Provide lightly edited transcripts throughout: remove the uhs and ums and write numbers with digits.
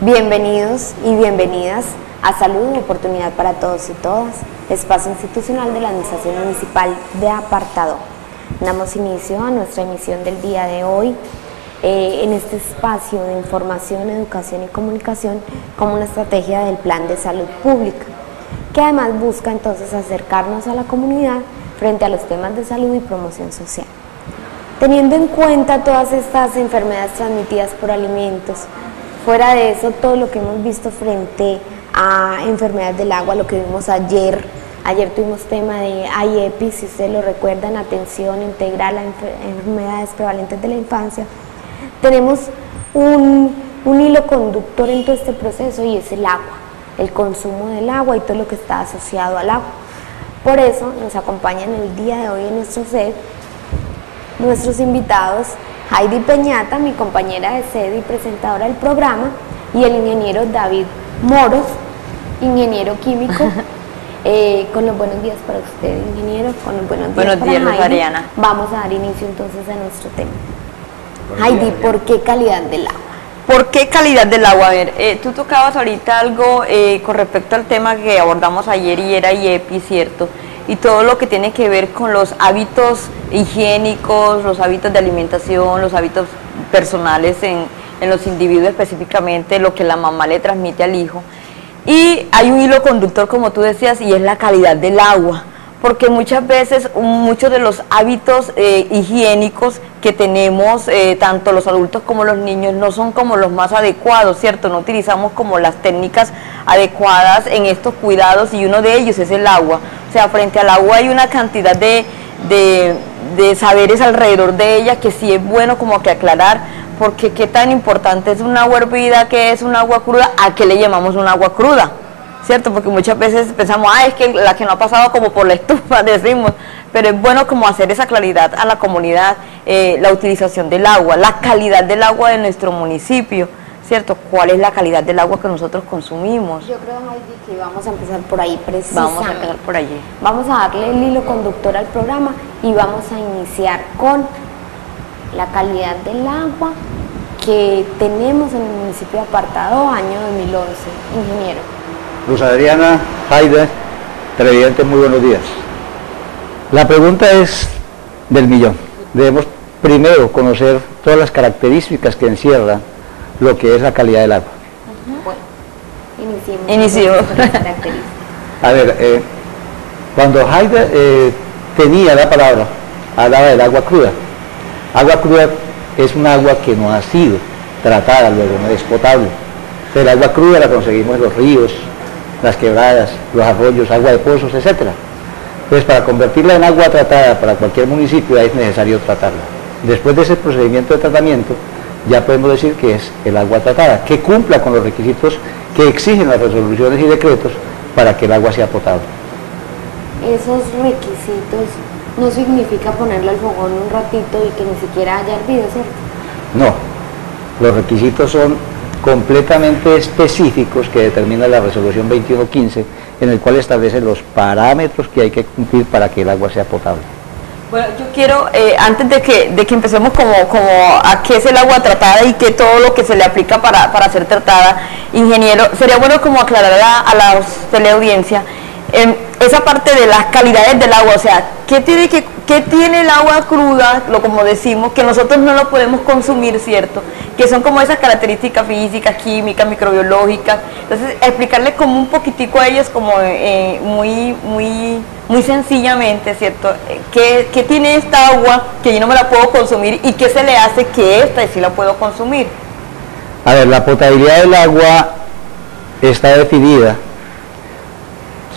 Bienvenidos y bienvenidas a Salud y Oportunidad para Todos y Todas, espacio institucional de la Administración Municipal de Apartadó. Damos inicio a nuestra emisión del día de hoy en este espacio de información, educación y comunicación como una estrategia del Plan de Salud Pública, que además busca entonces acercarnos a la comunidad frente a los temas de salud y promoción social. Teniendo en cuenta todas estas enfermedades transmitidas por alimentos, fuera de eso, todo lo que hemos visto frente a enfermedades del agua, lo que vimos ayer tuvimos tema de IEPI, si ustedes lo recuerdan, atención integral a enfermedades prevalentes de la infancia. Tenemos un hilo conductor en todo este proceso y es el agua, el consumo del agua y todo lo que está asociado al agua. Por eso nos acompañan el día de hoy en nuestro set nuestros invitados, Heidi Peñata, mi compañera de sede y presentadora del programa, y el ingeniero David Moros, ingeniero químico. Con los buenos días para usted, ingeniero, con los buenos días para Heidi. Mariana. Vamos a dar inicio entonces a nuestro tema. Heidi, ¿por qué calidad del agua? ¿Por qué calidad del agua? A ver, tú tocabas ahorita algo con respecto al tema que abordamos ayer y era IEPI, ¿cierto? Y todo lo que tiene que ver con los hábitos higiénicos, los hábitos de alimentación, los hábitos personales en los individuos específicamente, lo que la mamá le transmite al hijo. Y hay un hilo conductor, como tú decías, y es la calidad del agua, porque muchas veces muchos de los hábitos higiénicos que tenemos, tanto los adultos como los niños, no son como los más adecuados, ¿cierto? No utilizamos como las técnicas adecuadas en estos cuidados y uno de ellos es el agua. O sea, frente al agua hay una cantidad de saberes alrededor de ella que sí es bueno como que aclarar, porque qué tan importante es un agua hervida, qué es un agua cruda, a qué le llamamos un agua cruda, ¿cierto? Porque muchas veces pensamos, es que la que no ha pasado como por la estufa, decimos, pero es bueno como hacer esa claridad a la comunidad, la utilización del agua, la calidad del agua de nuestro municipio, ¿cierto? ¿Cuál es la calidad del agua que nosotros consumimos? Yo creo, Heidi, que vamos a empezar por ahí precisamente. Vamos a empezar por allí. Vamos a darle el hilo conductor al programa y vamos a iniciar con la calidad del agua que tenemos en el municipio de Apartadó, año 2011. Ingeniero. Luz Adriana, Heidi, televidentes, muy buenos días. La pregunta es del millón. Debemos primero conocer todas las características que encierra lo que es la calidad del agua. Bueno, iniciemos. A ver, cuando Heidi tenía la palabra, hablaba del agua cruda. Agua cruda es un agua que no ha sido tratada, luego no es potable. Entonces, el agua cruda la conseguimos en los ríos, las quebradas, los arroyos, agua de pozos, etc. Entonces, para convertirla en agua tratada para cualquier municipio es necesario tratarla. Después de ese procedimiento de tratamiento, ya podemos decir que es el agua tratada, que cumpla con los requisitos que exigen las resoluciones y decretos para que el agua sea potable. Esos requisitos no significa ponerle al fogón un ratito y que ni siquiera haya hervido, ¿cierto? No, los requisitos son completamente específicos que determina la resolución 2115, en el cual establece los parámetros que hay que cumplir para que el agua sea potable. Bueno, yo quiero, antes de que empecemos como a qué es el agua tratada y qué todo lo que se le aplica para ser tratada, ingeniero, sería bueno como aclarar a la teleaudiencia esa parte de las calidades del agua, o sea, ¿qué tiene el agua cruda, como decimos, que nosotros no lo podemos consumir, ¿cierto? Que son como esas características físicas, químicas, microbiológicas. Entonces, explicarle como un poquitico a ellos, como muy sencillamente, ¿cierto? ¿Qué tiene esta agua que yo no me la puedo consumir y qué se le hace que esta sí la puedo consumir? A ver, la potabilidad del agua está definida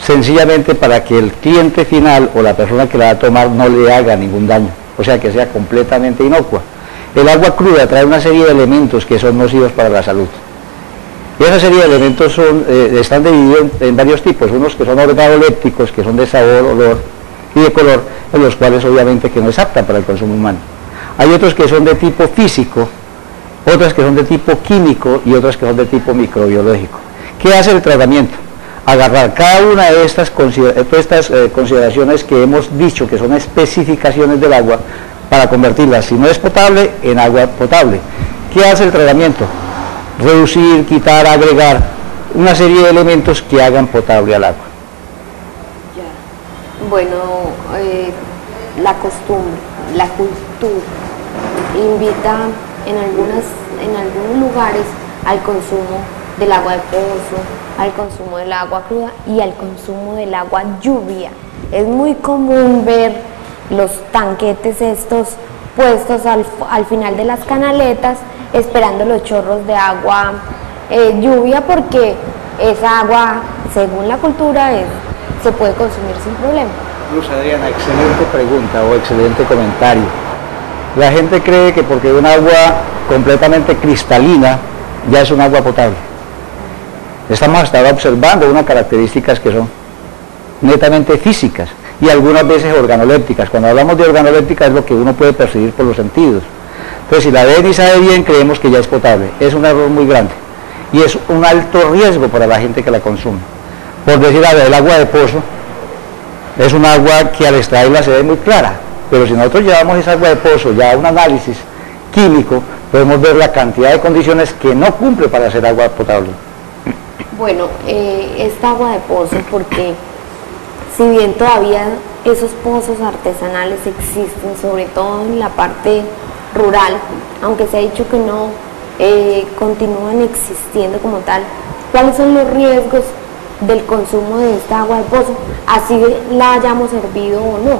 sencillamente para que el cliente final o la persona que la va a tomar no le haga ningún daño, o sea, que sea completamente inocua. El agua cruda trae una serie de elementos que son nocivos para la salud. Y esa serie de elementos están divididos en varios tipos, unos que son organolépticos, que son de sabor, olor y de color, en los cuales obviamente que no es apta para el consumo humano. Hay otros que son de tipo físico, otras que son de tipo químico y otras que son de tipo microbiológico. ¿Qué hace el tratamiento? Agarrar cada una de estas consideraciones que hemos dicho que son especificaciones del agua para convertirla, si no es potable, en agua potable. ¿Qué hace el tratamiento? reducir, quitar, agregar una serie de elementos que hagan potable al agua. Bueno, la costumbre, la cultura invita en algunos lugares al consumo del agua de pozo, al consumo del agua cruda y al consumo del agua lluvia. Es muy común ver los tanquetes estos puestos al final de las canaletas esperando los chorros de agua lluvia, porque esa agua, según la cultura, se puede consumir sin problema. Luz Adriana, excelente pregunta o excelente comentario. La gente cree que porque un agua completamente cristalina ya es un agua potable. Estamos hasta ahora observando unas características que son netamente físicas y algunas veces organolépticas. Cuando hablamos de organoléptica es lo que uno puede percibir por los sentidos. Entonces, si la ven y sabe bien, creemos que ya es potable. Es un error muy grande y es un alto riesgo para la gente que la consume. Por decir algo, el agua de pozo es un agua que al extraerla se ve muy clara, pero si nosotros llevamos esa agua de pozo ya a un análisis químico, podemos ver la cantidad de condiciones que no cumple para ser agua potable. Bueno, esta agua de pozo, porque si bien todavía esos pozos artesanales existen, sobre todo en la parte rural, aunque se ha dicho que no continúan existiendo como tal, ¿cuáles son los riesgos del consumo de esta agua de pozo, así la hayamos hervido o no?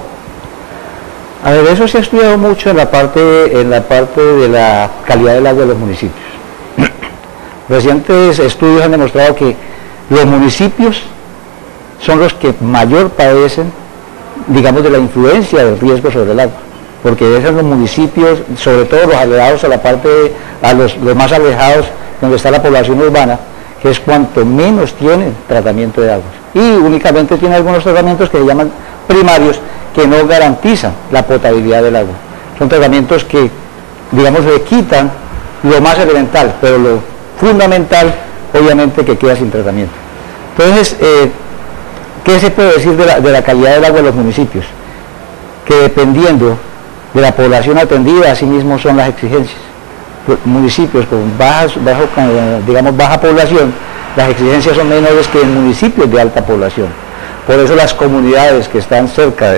A ver, eso se ha estudiado mucho en la parte de la calidad del agua de los municipios. Recientes estudios han demostrado que los municipios son los que mayor padecen, digamos, de la influencia del riesgo sobre el agua, porque esos son los municipios, sobre todo los alejados a la parte, los más alejados, donde está la población urbana, que es cuanto menos tienen tratamiento de aguas. Y únicamente tiene algunos tratamientos que se llaman primarios, que no garantizan la potabilidad del agua. Son tratamientos que, digamos, le quitan lo más elemental, pero lo fundamental, obviamente, que queda sin tratamiento. Entonces, ¿qué se puede decir de la calidad del agua de los municipios? Que dependiendo de la población atendida, asimismo son las exigencias. Municipios con baja población, las exigencias son menores que en municipios de alta población. Por eso las comunidades que están cerca,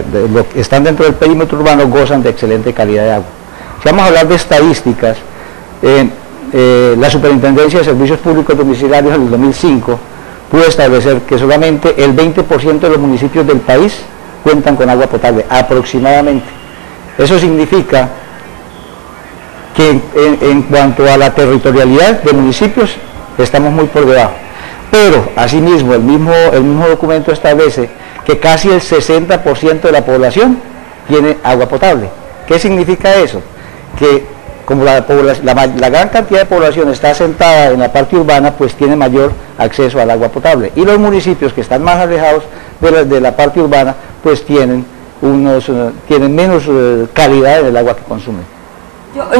están dentro del perímetro urbano, gozan de excelente calidad de agua. Si vamos a hablar de estadísticas, la Superintendencia de Servicios Públicos Domiciliarios en el 2005 pudo establecer que solamente el 20% de los municipios del país cuentan con agua potable, aproximadamente. Eso significa que en cuanto a la territorialidad de municipios estamos muy por debajo. Pero, asimismo, el mismo documento establece que casi el 60% de la población tiene agua potable. ¿Qué significa eso? Que como la gran cantidad de población está asentada en la parte urbana, pues tiene mayor acceso al agua potable. Y los municipios que están más alejados de la parte urbana, pues tienen menos calidad del agua que consumen.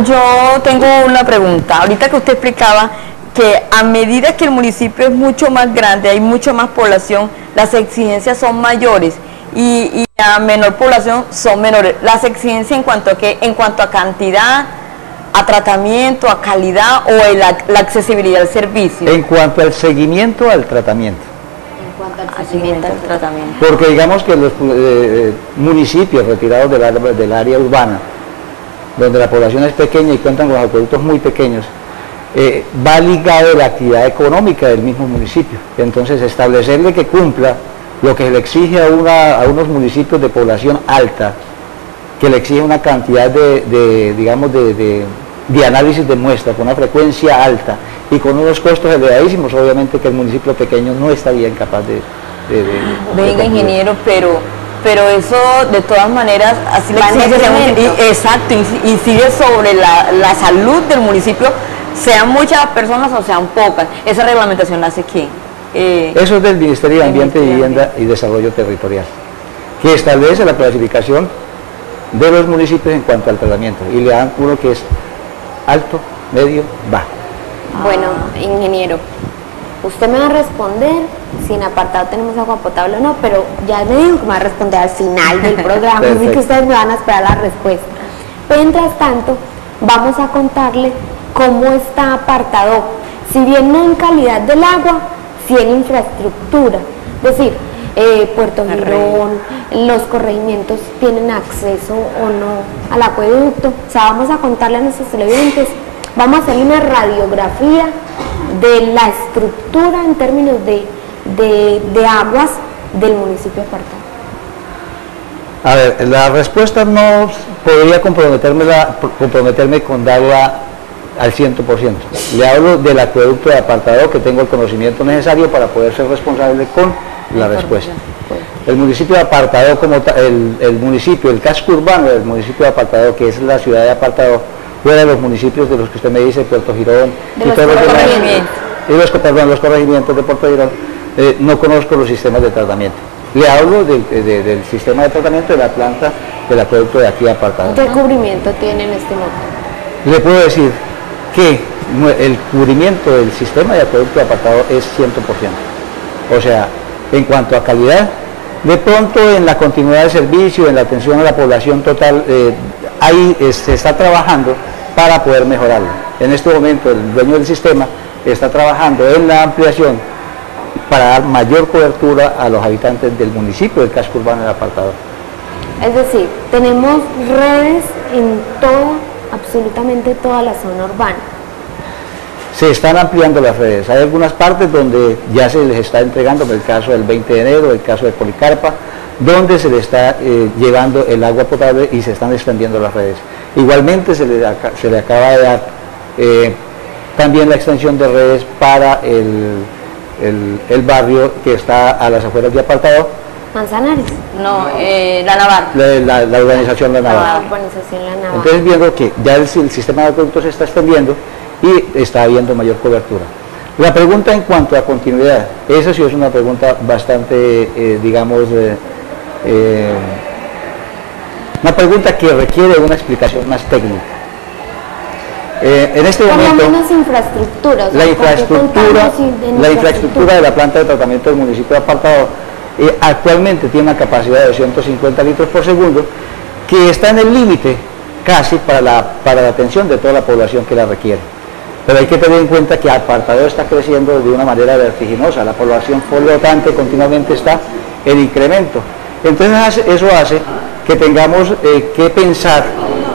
Yo tengo una pregunta. Ahorita que usted explicaba que a medida que el municipio es mucho más grande, hay mucha más población, las exigencias son mayores y a menor población son menores. Las exigencias en cuanto a qué, en cuanto a cantidad, a tratamiento, a calidad o la accesibilidad al servicio. En cuanto al seguimiento al tratamiento. En cuanto al seguimiento al tratamiento. Porque digamos que los municipios retirados del área urbana, donde la población es pequeña y cuentan con acueductos muy pequeños, va ligado a la actividad económica del mismo municipio. Entonces, establecerle que cumpla lo que le exige a unos municipios de población alta, que le exige una cantidad de análisis de muestra con una frecuencia alta y con unos costos elevadísimos, obviamente que el municipio pequeño no estaría incapaz de Venga, ingeniero, pero eso de todas maneras así le exige, exacto, incide sobre la salud del municipio, sean muchas personas o sean pocas. ¿Esa reglamentación la hace quién? Eso es del Ministerio de Ambiente, Vivienda y Desarrollo Territorial, que establece la clasificación de los municipios en cuanto al tratamiento y le dan uno que es alto, medio, bajo. Bueno, ingeniero, usted me va a responder si en apartado tenemos agua potable o no, pero ya me dijo que me va a responder al final del programa, así que ustedes me van a esperar la respuesta. Mientras tanto, vamos a contarle cómo está apartado si bien no en calidad del agua, sí en infraestructura. Es decir, Puerto Girón, los corregimientos tienen acceso o no al acueducto. O sea, vamos a contarle a nuestros televidentes, vamos a hacer una radiografía de la estructura en términos de aguas del municipio de Apartado. A ver, la respuesta no podría comprometerme con darla al 100%. Le hablo del acueducto de Apartado, que tengo el conocimiento necesario para poder ser responsable con la respuesta. El municipio de Apartado, como el municipio, el casco urbano del municipio de Apartado, que es la ciudad de Apartado, fuera de los municipios de los que usted me dice, Puerto Girón, y todos los demás, los corregimientos de Puerto Girón, no conozco los sistemas de tratamiento. Le hablo del sistema de tratamiento de la planta del acueducto de aquí de Apartado. ¿Qué cubrimiento tiene en este momento? Le puedo decir que el cubrimiento del sistema de acueducto de Apartado es 100%. O sea, en cuanto a calidad, de pronto en la continuidad de servicio, en la atención a la población total, ahí se está trabajando para poder mejorarlo. En este momento el dueño del sistema está trabajando en la ampliación para dar mayor cobertura a los habitantes del municipio del casco urbano del Apartado. Es decir, tenemos redes en absolutamente toda la zona urbana. Se están ampliando las redes. Hay algunas partes donde ya se les está entregando, en el caso del 20 de enero, el caso de Policarpa, donde se le está llevando el agua potable y se están extendiendo las redes. Igualmente se le acaba de dar también la extensión de redes para el barrio que está a las afueras de Apartado. Manzanares. No, La Navarra. La urbanización La Navarra. La urbanización La Navarra. Entonces, viendo que ya el sistema de acueductos se está extendiendo y está habiendo mayor cobertura. La pregunta en cuanto a continuidad, esa sí es una pregunta bastante, una pregunta que requiere una explicación más técnica. En este momento, por lo menos infraestructura, o sea, la infraestructura de la planta de tratamiento del municipio de Apartado actualmente tiene una capacidad de 250 litros por segundo, que está en el límite casi para la atención de toda la población que la requiere. Pero hay que tener en cuenta que Apartado está creciendo de una manera vertiginosa, la población flotante continuamente está en incremento. Entonces eso hace que tengamos que pensar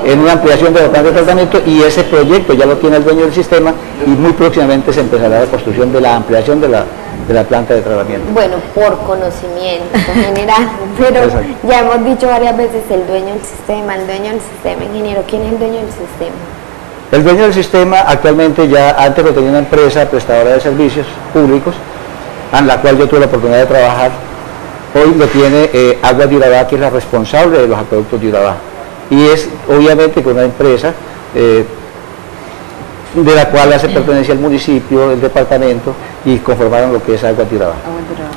en una ampliación de la planta de tratamiento, y ese proyecto ya lo tiene el dueño del sistema y muy próximamente se empezará la construcción de la ampliación de la planta de tratamiento. Bueno, por conocimiento general, pero exacto. Ya hemos dicho varias veces el dueño del sistema, ingeniero, ¿quién es el dueño del sistema? El dueño del sistema actualmente, ya antes lo tenía una empresa prestadora de servicios públicos, en la cual yo tuve la oportunidad de trabajar. Hoy lo tiene Aguas de Urabá, que es la responsable de los acueductos de Urabá. Y es obviamente con una empresa de la cual hace pertenencia el municipio, el departamento, y conformaron lo que es Aguas de Urabá.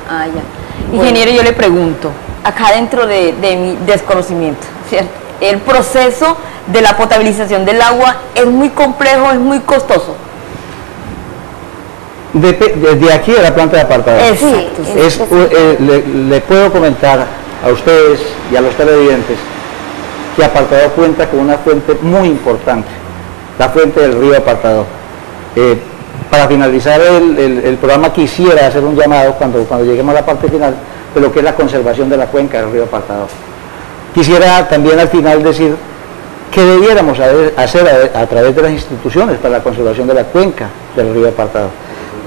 Ah, ya. Ingeniero, yo le pregunto, acá dentro de mi desconocimiento, ¿cierto? El proceso de la potabilización del agua es muy complejo, es muy costoso. Desde aquí de la planta de Apartado. Exacto. Le puedo comentar a ustedes y a los televidentes que Apartado cuenta con una fuente muy importante, la fuente del río Apartado. Para finalizar el programa, quisiera hacer un llamado cuando lleguemos a la parte final de lo que es la conservación de la cuenca del río Apartado. Quisiera también al final decir que debiéramos hacer a través de las instituciones para la conservación de la cuenca del río Apartado.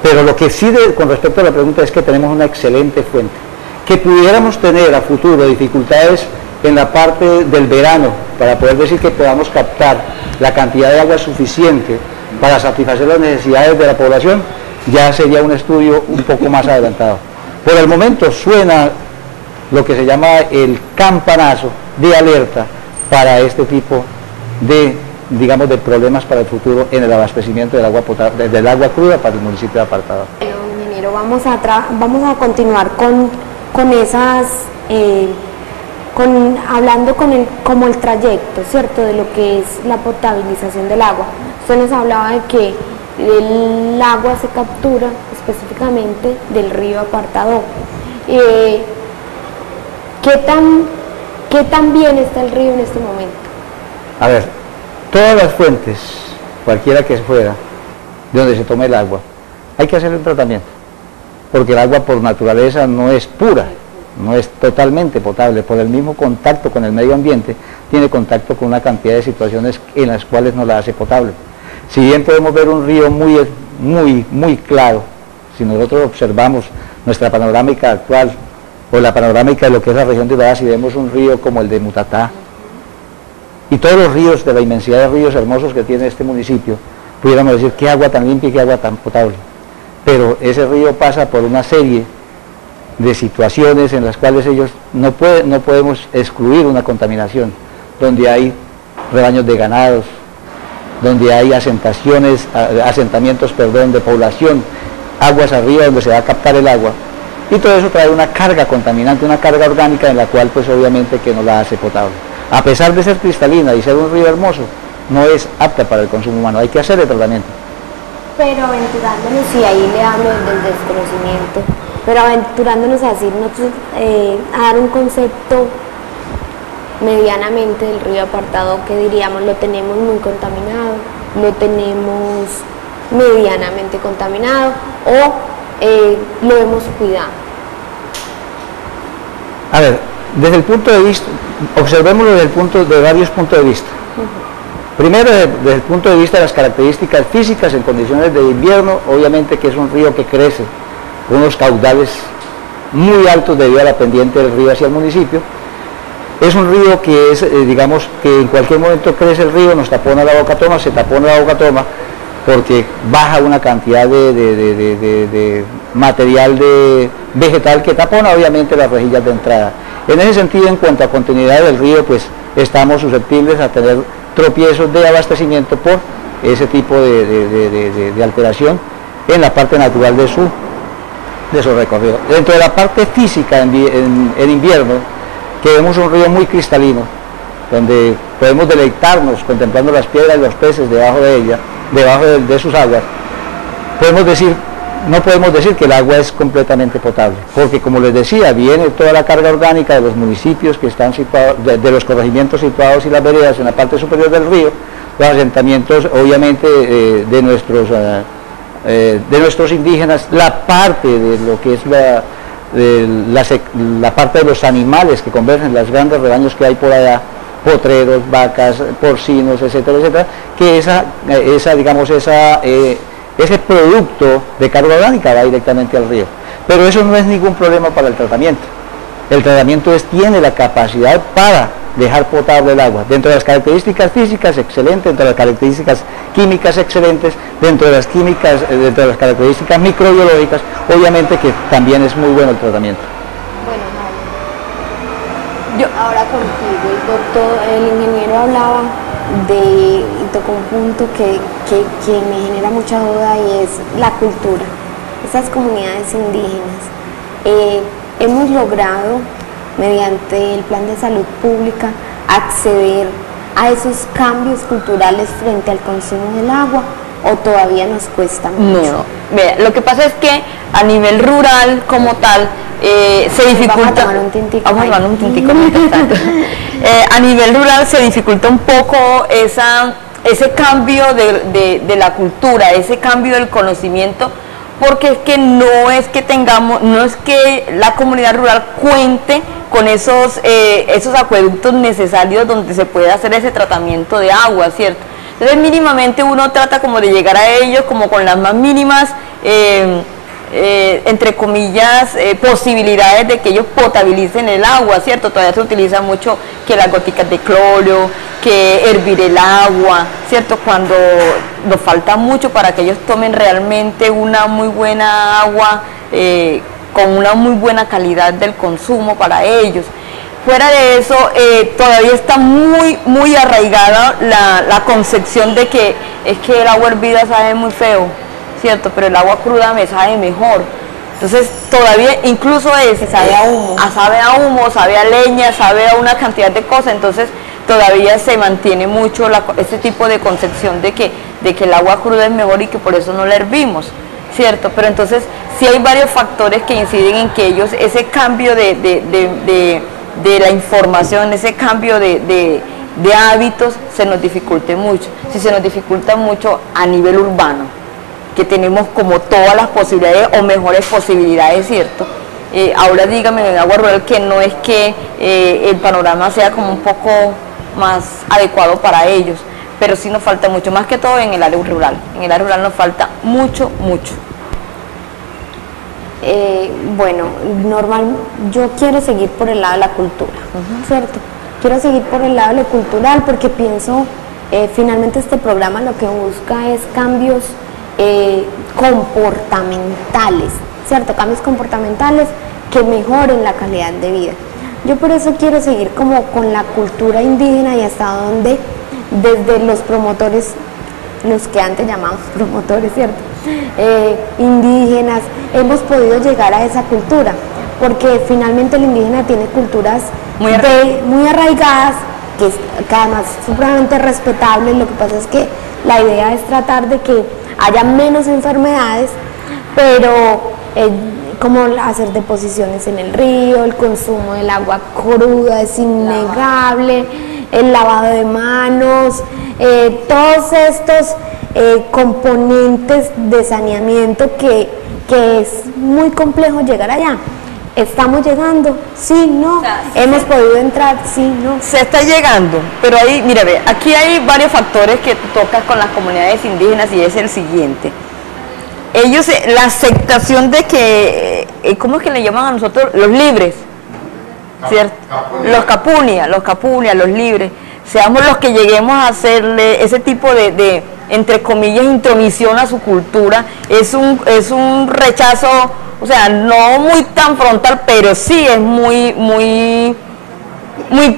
Pero lo que sí, con respecto a la pregunta, es que tenemos una excelente fuente. Que pudiéramos tener a futuro dificultades en la parte del verano para poder decir que podamos captar la cantidad de agua suficiente para satisfacer las necesidades de la población, ya sería un estudio un poco más adelantado. Por el momento suena lo que se llama el campanazo de alerta para este tipo de, digamos, de problemas para el futuro en el abastecimiento del agua potable, del agua cruda para el municipio de Apartado. Bueno, ingeniero, vamos a continuar con esas, hablando como el trayecto, ¿cierto?, de lo que es la potabilización del agua. Usted nos hablaba de que el agua se captura específicamente del río Apartado. ¿Qué tan bien está el río en este momento? A ver, todas las fuentes, cualquiera que fuera, de donde se tome el agua, hay que hacer un tratamiento, porque el agua por naturaleza no es pura, no es totalmente potable, por el mismo contacto con el medio ambiente, tiene contacto con una cantidad de situaciones en las cuales no la hace potable. Si bien podemos ver un río muy claro, si nosotros observamos nuestra panorámica actual, o la panorámica de lo que es la región de Urabá, si vemos un río como el de Mutatá, y todos los ríos, de la inmensidad de ríos hermosos que tiene este municipio, pudiéramos decir qué agua tan limpia y qué agua tan potable. Pero ese río pasa por una serie de situaciones en las cuales ellos no podemos excluir una contaminación, donde hay rebaños de ganados, donde hay asentamientos de población, aguas arriba donde se va a captar el agua, y todo eso trae una carga contaminante, una carga orgánica en la cual pues obviamente que no la hace potable. A pesar de ser cristalina y ser un río hermoso, no es apta para el consumo humano, hay que hacer el tratamiento. Pero aventurándonos, y ahí le hablo del desconocimiento, pero aventurándonos a decirnos, a dar un concepto medianamente del río Apartado, que diríamos lo tenemos muy contaminado, lo tenemos medianamente contaminado o lo hemos cuidado. A ver, desde el punto de vista, observémoslo de varios puntos de vista. Primero, desde el punto de vista de las características físicas en condiciones de invierno, obviamente que es un río que crece con unos caudales muy altos debido a la pendiente del río hacia el municipio. Es un río que es, digamos, que en cualquier momento crece el río, nos tapona la Boca Toma, se tapona la Boca Toma, porque baja una cantidad de material vegetal que tapona obviamente las rejillas de entrada. En ese sentido, en cuanto a continuidad del río, pues estamos susceptibles a tener tropiezos de abastecimiento por ese tipo de alteración en la parte natural de su recorrido. Dentro de la parte física, en invierno, que vemos un río muy cristalino, donde podemos deleitarnos contemplando las piedras y los peces debajo de ella, debajo de sus aguas, no podemos decir que el agua es completamente potable, porque como les decía, viene toda la carga orgánica de los municipios que están situados, de los corregimientos situados y las veredas en la parte superior del río, los asentamientos obviamente de nuestros indígenas, la parte de lo que es la parte de los animales que convergen, los grandes rebaños que hay por allá, potreros, vacas, porcinos, etcétera, etcétera, que ese producto de carga orgánica va directamente al río. Pero eso no es ningún problema para el tratamiento. El tratamiento tiene la capacidad para dejar potable el agua. Dentro de las características físicas, excelente. Dentro de las características químicas, excelentes. Dentro de las características microbiológicas, obviamente que también es muy bueno el tratamiento. Bueno, Mario, ahora contigo, el ingeniero hablaba y tocó un punto que me genera mucha duda, y es la cultura. Esas comunidades indígenas, hemos logrado mediante el plan de salud pública acceder a esos cambios culturales frente al consumo del agua, o todavía nos cuesta mucho. No, vea, lo que pasa es que a nivel rural como tal se dificulta. Vamos a tomar un tintico. Vamos a tomar un tintico mientras tanto. A nivel rural se dificulta un poco ese cambio de la cultura, ese cambio del conocimiento, porque es que no es que la comunidad rural cuente con esos acueductos necesarios donde se puede hacer ese tratamiento de agua, ¿cierto? Entonces mínimamente uno trata como de llegar a ellos como con las más mínimas entre comillas, posibilidades de que ellos potabilicen el agua, ¿cierto? Todavía se utiliza mucho que las goticas de cloro, que hervir el agua, ¿cierto? Cuando nos falta mucho para que ellos tomen realmente una muy buena agua, con una muy buena calidad del consumo para ellos. Fuera de eso, todavía está muy arraigada la concepción de que es que el agua hervida sabe muy feo, ¿cierto? Pero el agua cruda me sabe mejor. Entonces todavía incluso sabe a humo. Sabe a humo, sabe a leña, sabe a una cantidad de cosas. Entonces todavía se mantiene mucho este tipo de concepción de que el agua cruda es mejor y que por eso no la hervimos, ¿cierto? Pero entonces sí hay varios factores que inciden en que ellos, ese cambio de la información, ese cambio de hábitos se nos dificulte mucho. Si se nos dificulta mucho a nivel urbano. que tenemos como todas las posibilidades o mejores posibilidades, ¿cierto? Ahora dígame en agua rural que no es que el panorama sea como un poco más adecuado para ellos, pero sí nos falta mucho, más que todo en el área rural. En el área rural nos falta mucho, mucho. Bueno, yo quiero seguir por el lado de la cultura, ¿cierto? Quiero seguir por el lado de lo cultural porque pienso, finalmente este programa lo que busca es cambios comportamentales, ¿cierto? Cambios comportamentales que mejoren la calidad de vida. Yo por eso quiero seguir como con la cultura indígena y hasta donde desde los promotores, los que antes llamamos promotores, ¿cierto? Indígenas, hemos podido llegar a esa cultura, porque finalmente el indígena tiene culturas muy arraigadas, que además supremamente respetables. Lo que pasa es que la idea es tratar de que haya menos enfermedades, pero como hacer deposiciones en el río, el consumo del agua cruda es innegable, el lavado de manos, todos estos componentes de saneamiento que es muy complejo llegar allá. ¿Estamos llegando? Sí, no. ¿Hemos podido entrar? Sí, no. Se está llegando, pero ahí, mira, ve, aquí hay varios factores que tocas con las comunidades indígenas y es el siguiente. Ellos, la aceptación de que, ¿cómo es que le llaman a nosotros? Los libres, ¿cierto? Los capunia, los libres. Seamos los que lleguemos a hacerle ese tipo de entre comillas, intromisión a su cultura. Es un rechazo, o sea, no muy tan frontal, pero sí es muy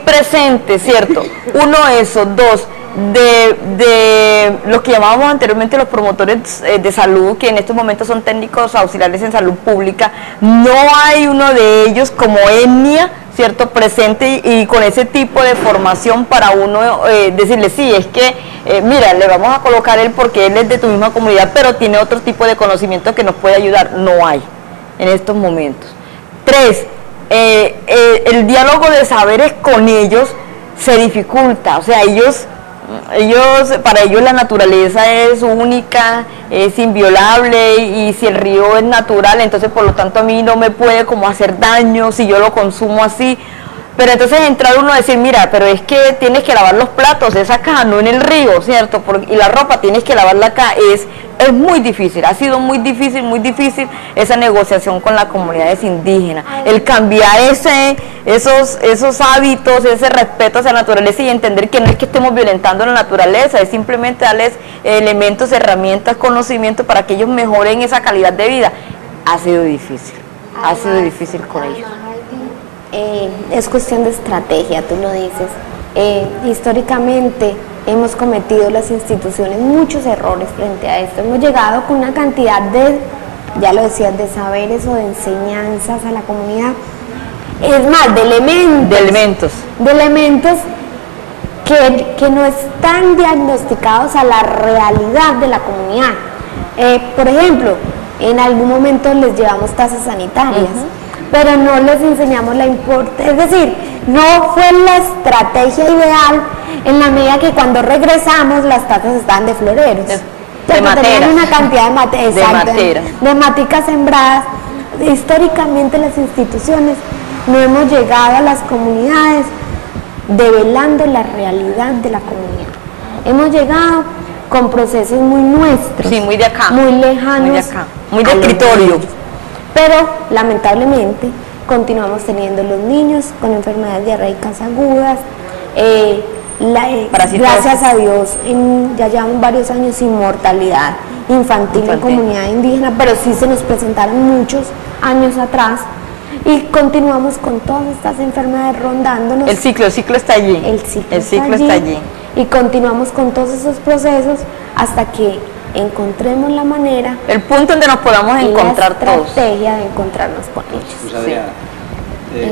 presente, ¿cierto? Uno, eso. Dos, de los que llamábamos anteriormente los promotores de salud, que en estos momentos son técnicos auxiliares en salud pública, no hay uno de ellos como etnia, ¿cierto?, presente y con ese tipo de formación para uno decirle, sí, es que, mira, le vamos a colocar él porque él es de tu misma comunidad, pero tiene otro tipo de conocimiento que nos puede ayudar. No hay en estos momentos. Tres, el diálogo de saberes con ellos se dificulta, o sea, para ellos la naturaleza es única, es inviolable, y si el río es natural, entonces por lo tanto a mí no me puede como hacer daño si yo lo consumo así. Pero entonces entrar uno a decir, mira, pero es que tienes que lavar los platos, es acá, no en el río, ¿cierto? Y la ropa tienes que lavarla acá, es muy difícil, ha sido muy difícil esa negociación con las comunidades indígenas, el cambiar esos hábitos, ese respeto hacia la naturaleza y entender que no es que estemos violentando la naturaleza, es simplemente darles elementos, herramientas, conocimiento para que ellos mejoren esa calidad de vida. Ha sido difícil con ellos. Es cuestión de estrategia, tú lo dices. Históricamente hemos cometido las instituciones muchos errores frente a esto. Hemos llegado con una cantidad de, ya lo decías, de saberes o de enseñanzas a la comunidad. Es más, de elementos que no están diagnosticados a la realidad de la comunidad. Por ejemplo, en algún momento les llevamos tazas sanitarias, pero no les enseñamos la importancia, es decir, no fue la estrategia ideal en la medida que cuando regresamos las tazas estaban de floreros. De materas. Tenían una cantidad de maticas sembradas. Históricamente las instituciones no hemos llegado a las comunidades develando la realidad de la comunidad. Hemos llegado con procesos muy nuestros, sí, muy de acá, muy lejanos, muy de escritorio. Pero lamentablemente continuamos teniendo los niños con enfermedades diarreicas agudas. Gracias a Dios, ya llevamos varios años sin mortalidad infantil en comunidad indígena, pero sí se nos presentaron muchos años atrás y continuamos con todas estas enfermedades rondándonos. El ciclo está allí. El ciclo está allí. Y continuamos con todos esos procesos hasta que encontremos la manera, el punto donde nos podamos encontrar todos. La estrategia de encontrarnos con ellos.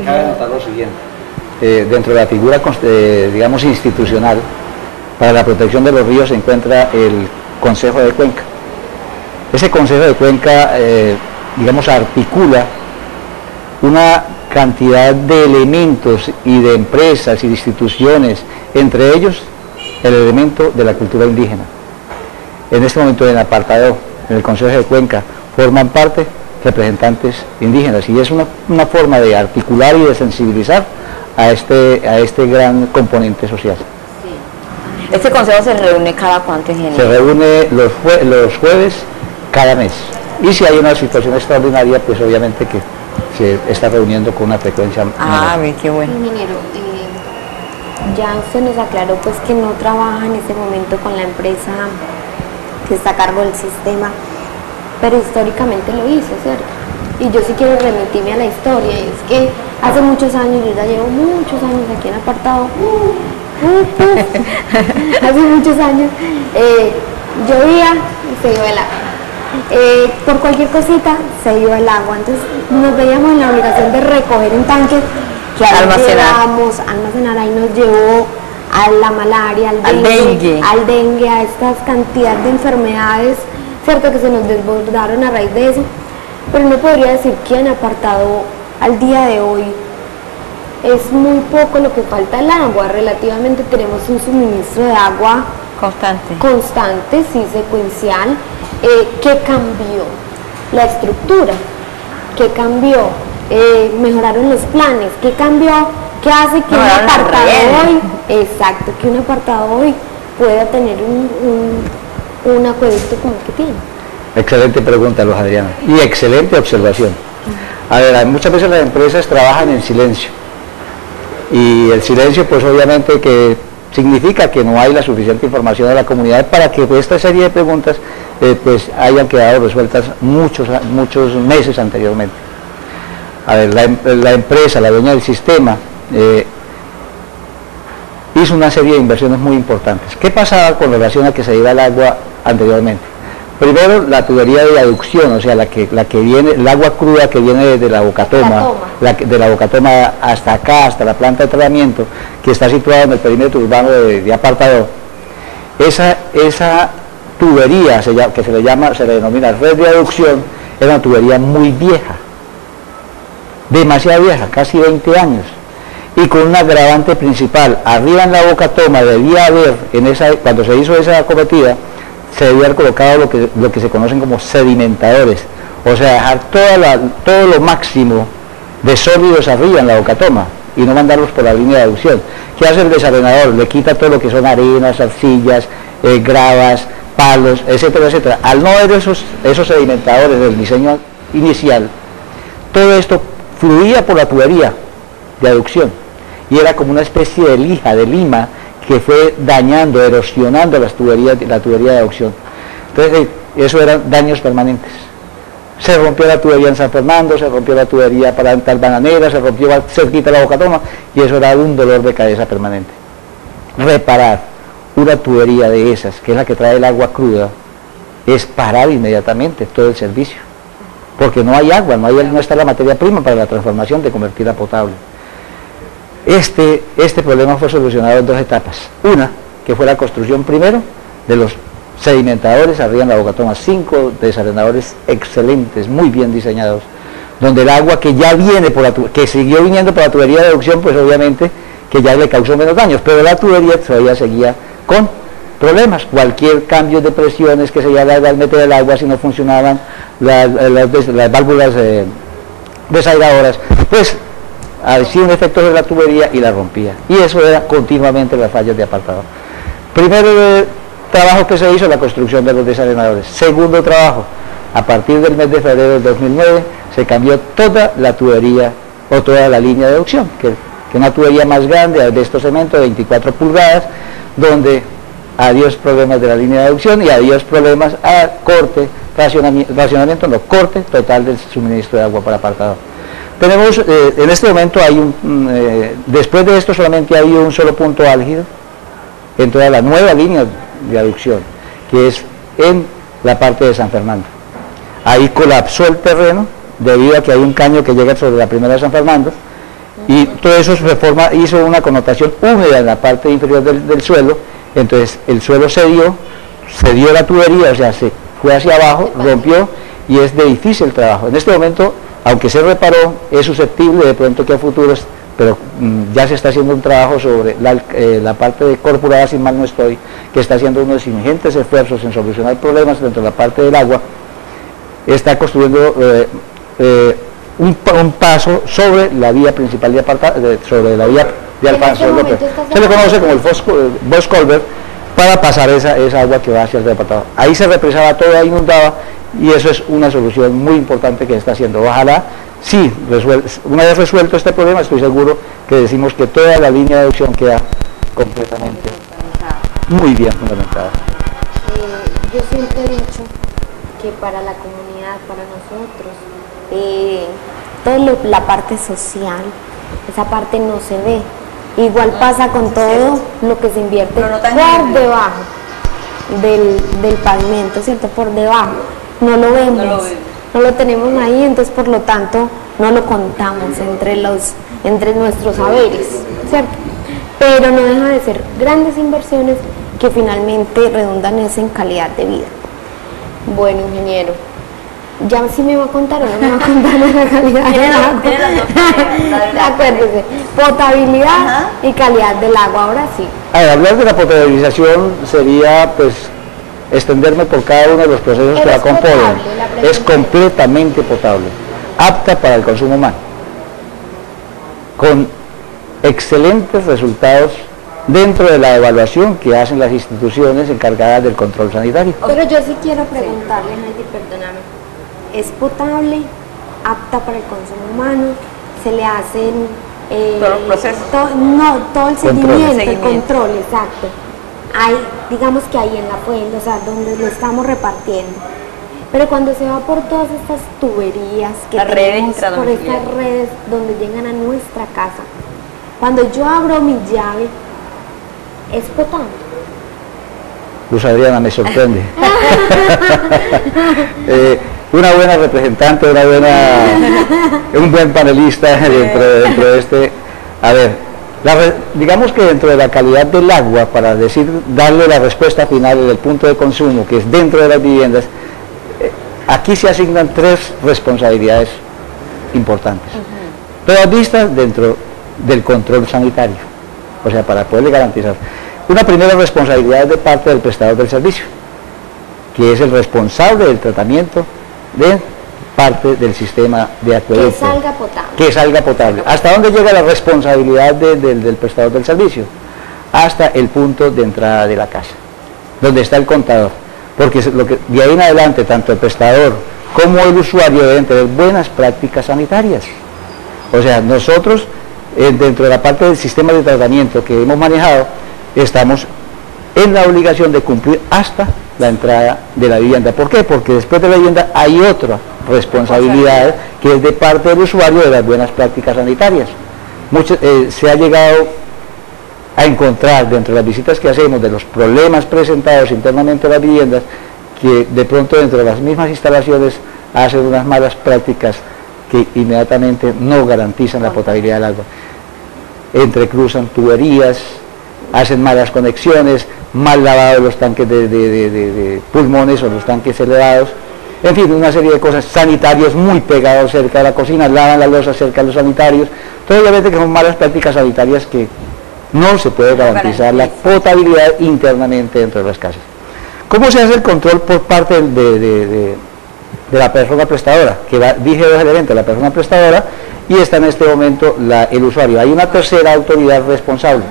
Cabe notar lo siguiente. Dentro de la figura, digamos, institucional para la protección de los ríos se encuentra el Consejo de Cuenca. Ese Consejo de Cuenca, digamos, articula una cantidad de elementos y de empresas y de instituciones, entre ellos el elemento de la cultura indígena. En este momento en el apartado en el Consejo de Cuenca, forman parte representantes indígenas, y es una forma de articular y de sensibilizar a este gran componente social. Sí. ¿Este consejo se reúne cada cuánto, ingeniero? Se reúne los jueves cada mes, y si hay una situación extraordinaria, pues obviamente que se está reuniendo con una frecuencia menor. Qué bueno. Ingeniero, ya usted nos aclaró pues que no trabaja en este momento con la empresa que está a cargo del sistema, pero históricamente lo hizo, ¿cierto? Y yo sí quiero remitirme a la historia, y es que hace muchos años, yo ya llevo muchos años aquí en Apartado, hace muchos años, llovía y se iba el agua. Por cualquier cosita se iba el agua, entonces nos veíamos en la obligación de recoger en tanques que almacenar, ahí nos llevó a la malaria, al dengue, a estas cantidades de enfermedades, cierto, que se nos desbordaron a raíz de eso, pero no podría decir que en Apartado al día de hoy es muy poco lo que falta el agua. Relativamente tenemos un suministro de agua constante, sí, secuencial. ¿Qué cambió? La estructura. ¿Qué cambió? Mejoraron los planes. ¿Qué cambió? ¿Qué hace que un apartado hoy, exacto, que un apartado hoy pueda tener un acueducto como el que tiene? Excelente pregunta, Luz Adriana, y excelente observación. A ver, muchas veces las empresas trabajan en silencio, y el silencio pues obviamente que significa que no hay la suficiente información a la comunidad para que esta serie de preguntas pues hayan quedado resueltas muchos meses anteriormente. A ver, la empresa, la dueña del sistema, hizo una serie de inversiones muy importantes. ¿Qué pasaba con relación a que se iba el agua anteriormente? Primero, la tubería de aducción, o sea, la que viene, el agua cruda que viene desde la Bocatoma, de la Bocatoma hasta acá, hasta la planta de tratamiento, que está situada en el perímetro urbano de Apartado. Esa tubería, que se le denomina red de aducción, era una tubería muy vieja, demasiado vieja, casi 20 años, y con un agravante principal. Arriba en la Bocatoma debía haber, cuando se hizo esa acometida, se debía haber colocado lo que se conocen como sedimentadores, o sea, dejar todo lo máximo de sólidos arriba en la Bocatoma y no mandarlos por la línea de aducción. ¿Qué hace el desarenador? Le quita todo lo que son arenas, arcillas, gravas, palos, etcétera, etcétera. Al no haber esos sedimentadores del diseño inicial, todo esto fluía por la tubería de aducción y era como una especie de lija, de lima, que fue dañando, erosionando la tubería de aducción. Entonces, eso eran daños permanentes. Se rompió la tubería en San Fernando, se rompió la tubería para Tal Bananera, se rompió cerquita la Bocatoma, y eso era un dolor de cabeza permanente. Reparar una tubería de esas, que es la que trae el agua cruda, es parar inmediatamente todo el servicio, porque no hay agua, no está la materia prima para la transformación de convertirla a potable. Este problema fue solucionado en dos etapas. Una, que fue la construcción primero de los sedimentadores arriba en la Bocatoma, 5 desarenadores excelentes, muy bien diseñados, donde el agua que ya viene que siguió viniendo por la tubería de aducción, pues obviamente que ya le causó menos daños, pero la tubería todavía seguía con problemas. Cualquier cambio de presiones que se iba al meter el agua, si no funcionaban las válvulas desairadoras, pues hacía un efecto sobre la tubería y la rompía, y eso era continuamente las fallas de Apartado. Primero trabajo que se hizo, la construcción de los desarenadores. Segundo trabajo, a partir del mes de febrero del 2009 se cambió toda la tubería o toda la línea de aducción, que una tubería más grande, de estos cementos de 24 pulgadas, donde adiós problemas de la línea de aducción y adiós problemas a corte, corte total del suministro de agua para Apartado. Tenemos, en este momento después de esto solamente hay un solo punto álgido en toda la nueva línea de aducción, que es en la parte de San Fernando. Ahí colapsó el terreno debido a que hay un caño que llega sobre la primera de San Fernando, y todo eso hizo una connotación húmeda en la parte inferior del suelo. Entonces el suelo cedió la tubería, o sea, se fue hacia abajo, rompió, y es de difícil trabajo. En este momento, aunque se reparó, es susceptible de pronto que a futuros, pero ya se está haciendo un trabajo sobre la parte de Corporada, si mal no estoy, que está haciendo unos ingentes esfuerzos en solucionar problemas dentro de la parte del agua, está construyendo un paso sobre la vía principal sobre la vía de Alfonso López. Se le conoce como el Bosch Culvert, para pasar esa agua que va hacia el departamento. Ahí se represaba todo, ahí inundaba, y eso es una solución muy importante que se está haciendo. Ojalá, sí, una vez resuelto este problema, estoy seguro que decimos que toda la línea de adducción queda completamente muy bien fundamentada. Yo siempre he dicho que para la comunidad, para nosotros, toda la parte social, esa parte no se ve. Igual pasa con todo lo que se invierte por debajo del pavimento, ¿cierto? Por debajo. No lo vemos, no lo tenemos ahí, entonces por lo tanto no lo contamos entre nuestros saberes, ¿cierto? Pero no deja de ser grandes inversiones que finalmente redundan en calidad de vida. Bueno, ingeniero, ¿ya sí me va a contar o no me va a contar la calidad del agua? Acuérdese, potabilidad y calidad del agua, ahora sí. Hablar de la potabilización sería, pues, extenderme por cada uno de los procesos que la componen. Es completamente potable, apta para el consumo humano, con excelentes resultados dentro de la evaluación que hacen las instituciones encargadas del control sanitario. Pero yo sí quiero preguntarle, Heidi, perdóname, ¿es potable, apta para el consumo humano? ¿Se le hacen todos los procesos? Todo el seguimiento, el control, exacto. Hay, digamos que ahí en la fuente, o sea, donde lo estamos repartiendo. Pero cuando se va por todas estas tuberías que tenemos, por estas redes donde llegan a nuestra casa, cuando yo abro mi llave, ¿es potable? Luz Adriana, me sorprende. Una buena representante, un buen panelista dentro de este. A ver, digamos que dentro de la calidad del agua, para darle la respuesta final en el punto de consumo, que es dentro de las viviendas, aquí se asignan 3 responsabilidades importantes, todas vistas dentro del control sanitario, o sea, para poderle garantizar. Una primera responsabilidad es de parte del prestador del servicio, que es el responsable del tratamiento de parte del sistema de acueducto. Que salga potable. Que salga potable. ¿Hasta dónde llega la responsabilidad del prestador del servicio? Hasta el punto de entrada de la casa, donde está el contador. Porque de ahí en adelante, tanto el prestador como el usuario deben tener buenas prácticas sanitarias. O sea, nosotros, dentro de la parte del sistema de tratamiento que hemos manejado, estamos en la obligación de cumplir hasta la entrada de la vivienda. ¿Por qué? Porque después de la vivienda hay otra responsabilidad que es de parte del usuario de las buenas prácticas sanitarias. Se ha llegado a encontrar dentro de las visitas que hacemos de los problemas presentados internamente en las viviendas, que de pronto dentro de las mismas instalaciones hacen unas malas prácticas que inmediatamente no garantizan la potabilidad del agua. Entrecruzan tuberías, hacen malas conexiones, mal lavados los tanques de pulmones o los tanques elevados, en fin, una serie de cosas, sanitarios muy pegados cerca de la cocina, lavan las losas cerca de los sanitarios, todo obviamente que son malas prácticas sanitarias que no se puede garantizar la potabilidad internamente dentro de las casas. ¿Cómo se hace el control por parte de la persona prestadora? Dije 2 elementos, la persona prestadora y está en este momento el usuario. Hay una tercera autoridad responsable,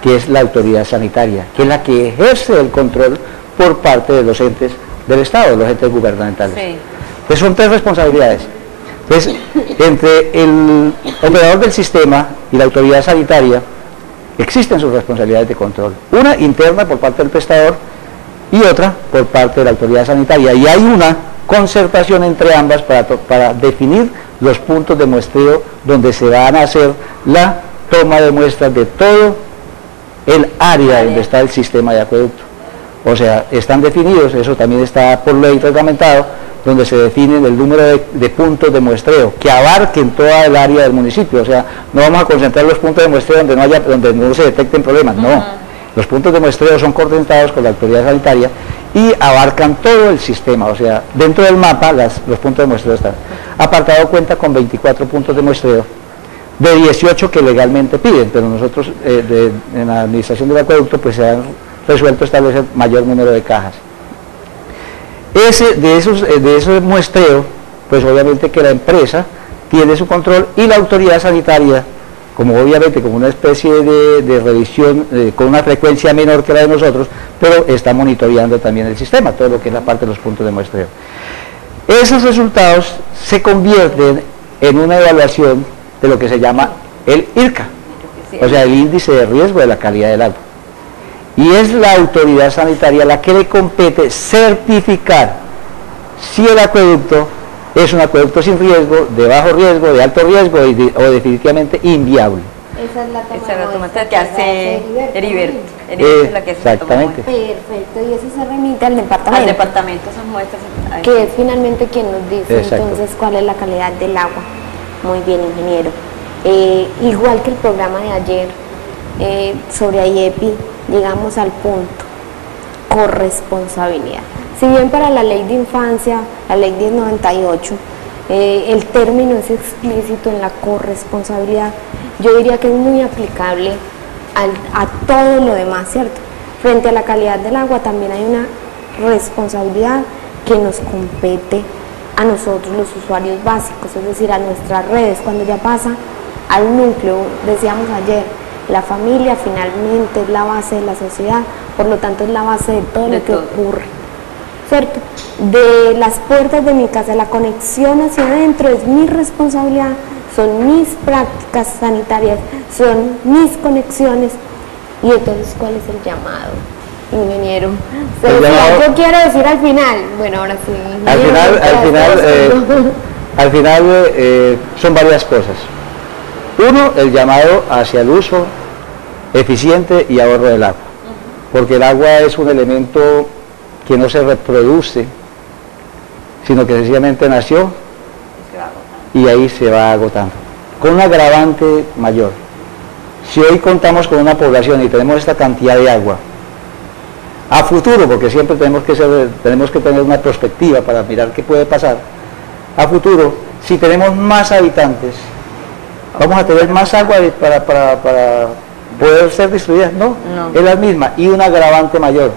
que es la autoridad sanitaria, que es la que ejerce el control por parte de los entes del Estado, los entes gubernamentales. Sí. Entonces son 3 responsabilidades. Entonces, entre el operador del sistema y la autoridad sanitaria, existen sus responsabilidades de control. Una interna por parte del prestador y otra por parte de la autoridad sanitaria. Y hay una concertación entre ambas para definir los puntos de muestreo donde se van a hacer la toma de muestras de todo el área donde está el sistema de acueducto. O sea, están definidos, eso también está por ley reglamentado, donde se definen el número de puntos de muestreo que abarquen toda el área del municipio. O sea, no vamos a concentrar los puntos de muestreo donde no se detecten problemas, no. Los puntos de muestreo son coordinados con la autoridad sanitaria y abarcan todo el sistema. O sea, dentro del mapa los puntos de muestreo están. Apartado cuenta con 24 puntos de muestreo, de 18 que legalmente piden, pero nosotros en la administración del acueducto pues se han resuelto establecer mayor número de cajas. De ese muestreo, pues obviamente que la empresa tiene su control y la autoridad sanitaria, como obviamente como una especie de revisión con una frecuencia menor que la de nosotros, pero está monitoreando también el sistema, todo lo que es la parte de los puntos de muestreo. Esos resultados se convierten en una evaluación de lo que se llama el IRCA, o sea, el índice de riesgo de la calidad del agua. Y es la autoridad sanitaria la que le compete certificar si el acueducto es un acueducto sin riesgo, de bajo riesgo, de alto riesgo o definitivamente inviable. Esa es la toma que hace Heriberto. Es la que exactamente. Perfecto, y eso se remite al departamento. Al departamento, esas muestras. Que es finalmente quien nos dice exacto. Entonces cuál es la calidad del agua. Muy bien, ingeniero. Igual que el programa de ayer sobre IEPI, llegamos al punto, corresponsabilidad. Si bien para la ley de infancia, la ley 1098, el término es explícito en la corresponsabilidad, yo diría que es muy aplicable a todo lo demás, ¿cierto? Frente a la calidad del agua también hay una responsabilidad que nos compete a nosotros los usuarios básicos, es decir, a nuestras redes, cuando ya pasa al núcleo, decíamos ayer, la familia finalmente es la base de la sociedad, por lo tanto es la base de todo lo que ocurre, ¿cierto? De las puertas de mi casa, la conexión hacia adentro es mi responsabilidad, son mis prácticas sanitarias, son mis conexiones, y entonces ¿cuál es el llamado, ingeniero? Yo quiero decir al final, bueno, ahora sí. Al final son varias cosas. Uno, el llamado hacia el uso eficiente y ahorro del agua, porque el agua es un elemento que no se reproduce, sino que sencillamente nació y ahí se va agotando, con un agravante mayor. Si hoy contamos con una población y tenemos esta cantidad de agua, a futuro, porque siempre tenemos que tener una perspectiva para mirar qué puede pasar, a futuro, si tenemos más habitantes, ¿vamos a tener más agua para poder ser distribuida? No, es la misma, y un agravante mayor.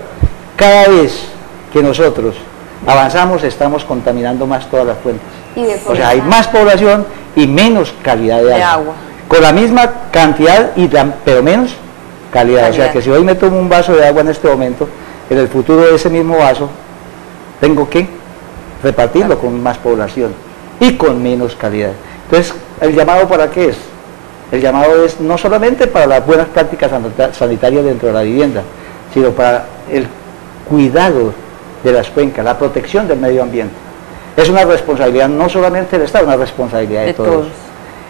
Cada vez que nosotros avanzamos, estamos contaminando más todas las fuentes. O sea, hay más población y menos calidad de agua. Con la misma cantidad, pero menos calidad. O sea, que si hoy me tomo un vaso de agua en este momento, en el futuro de ese mismo vaso, tengo que repartirlo con más población y con menos calidad. Entonces, ¿el llamado para qué es? El llamado es no solamente para las buenas prácticas sanitarias dentro de la vivienda, sino para el cuidado de las cuencas, la protección del medio ambiente. Es una responsabilidad no solamente del Estado, es una responsabilidad de todos.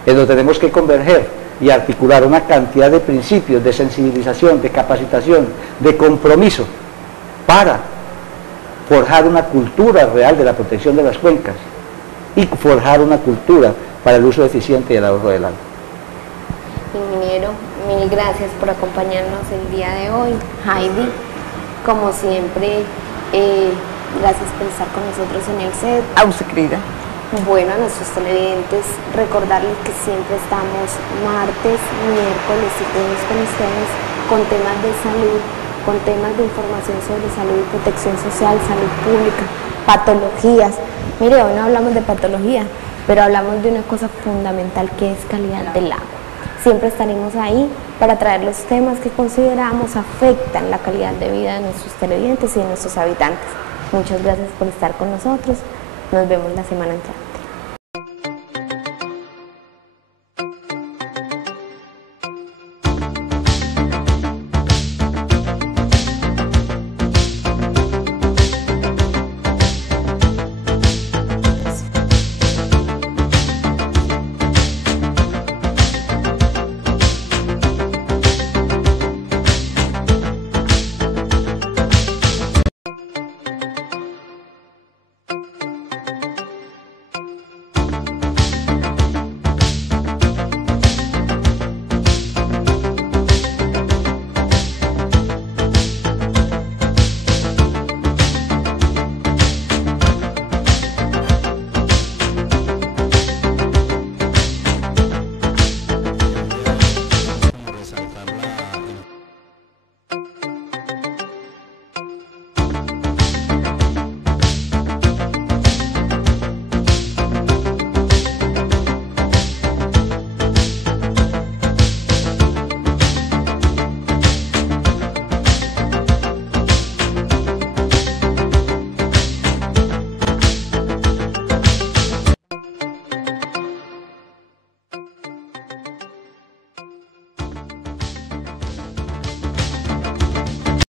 En donde tenemos que converger y articular una cantidad de principios de sensibilización, de capacitación, de compromiso, para forjar una cultura real de la protección de las cuencas y forjar una cultura para el uso eficiente y el ahorro del agua. Ingeniero, mil gracias por acompañarnos el día de hoy. Heidi, como siempre, gracias por estar con nosotros en el set. A usted, querida. Bueno, a nuestros televidentes, recordarles que siempre estamos martes, miércoles y jueves con ustedes con temas de salud, con temas de información sobre salud y protección social, salud pública, patologías. Mire, hoy no hablamos de patología, pero hablamos de una cosa fundamental que es calidad del agua. Siempre estaremos ahí para traer los temas que consideramos afectan la calidad de vida de nuestros televidentes y de nuestros habitantes. Muchas gracias por estar con nosotros. Nos vemos la semana entrante.